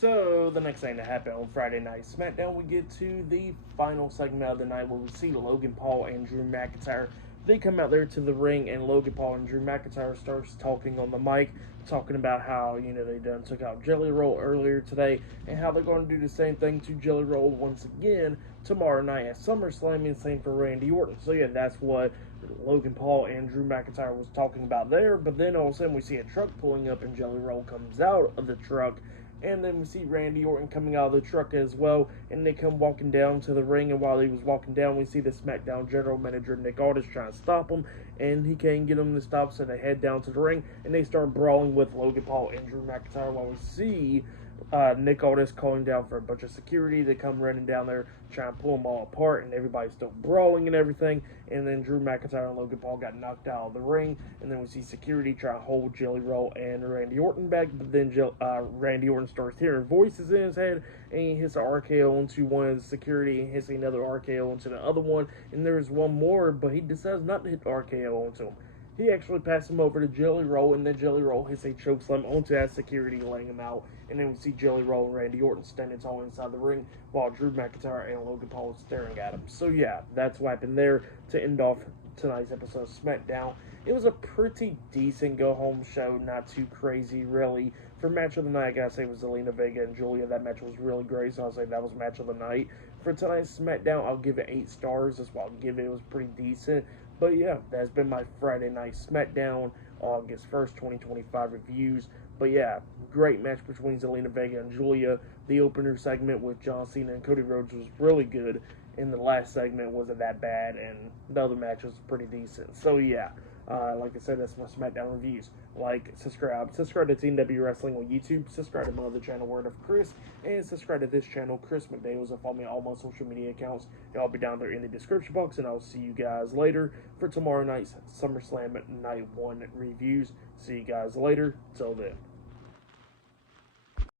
So, the next thing to happen on Friday Night SmackDown, we get to the final segment of the night where we see Logan Paul and Drew McIntyre. They come out there to the ring, and Logan Paul and Drew McIntyre starts talking on the mic, talking about how, they done took out Jelly Roll earlier today, and how they're going to do the same thing to Jelly Roll once again tomorrow night at SummerSlam, and same for Randy Orton. So, yeah, that's what Logan Paul and Drew McIntyre was talking about there, but then all of a sudden we see a truck pulling up, and Jelly Roll comes out of the truck. And then we see Randy Orton coming out of the truck as well, and they come walking down to the ring, and while he was walking down, we see the SmackDown general manager, Nick Aldis, trying to stop him, and he can't get him to stop, so they head down to the ring, and they start brawling with Logan Paul and Drew McIntyre, while we see Nick Aldis calling down for a bunch of security. They come running down there, trying to pull them all apart, and everybody's still brawling and everything. And then Drew McIntyre and Logan Paul got knocked out of the ring, and then we see security try to hold Jelly Roll and Randy Orton back. But then Randy Orton starts hearing voices in his head, and he hits an RKO into one of the security, and hits another RKO into the other one. And there's one more, but he decides not to hit the RKO into him. He actually passed him over to Jelly Roll, and then Jelly Roll hits a chokeslam onto that security, laying him out. And then we see Jelly Roll and Randy Orton standing tall inside the ring, while Drew McIntyre and Logan Paul are staring at him. So yeah, that's what happened there to end off tonight's episode of SmackDown. It was a pretty decent go-home show, not too crazy, really. For match of the night, I gotta say it was Zelina Vega and Julia. That match was really great, so I'll say that was match of the night. For tonight's SmackDown, I'll give it 8 stars. That's what I'll give it. It was pretty decent. But yeah, that's been my Friday Night SmackDown, August 1st, 2025 reviews. But yeah, great match between Zelina Vega and Julia. The opener segment with John Cena and Cody Rhodes was really good, and the last segment wasn't that bad, and the other match was pretty decent. So yeah, like I said, that's my SmackDown reviews. Like, subscribe to Team W Wrestling on YouTube, subscribe to my other channel, Word of Chris, and subscribe to this channel, Chris McDaniels, and follow me on all my social media accounts. I'll be down there in the description box, and I'll see you guys later for tomorrow night's SummerSlam Night 1 reviews. See you guys later. Till then.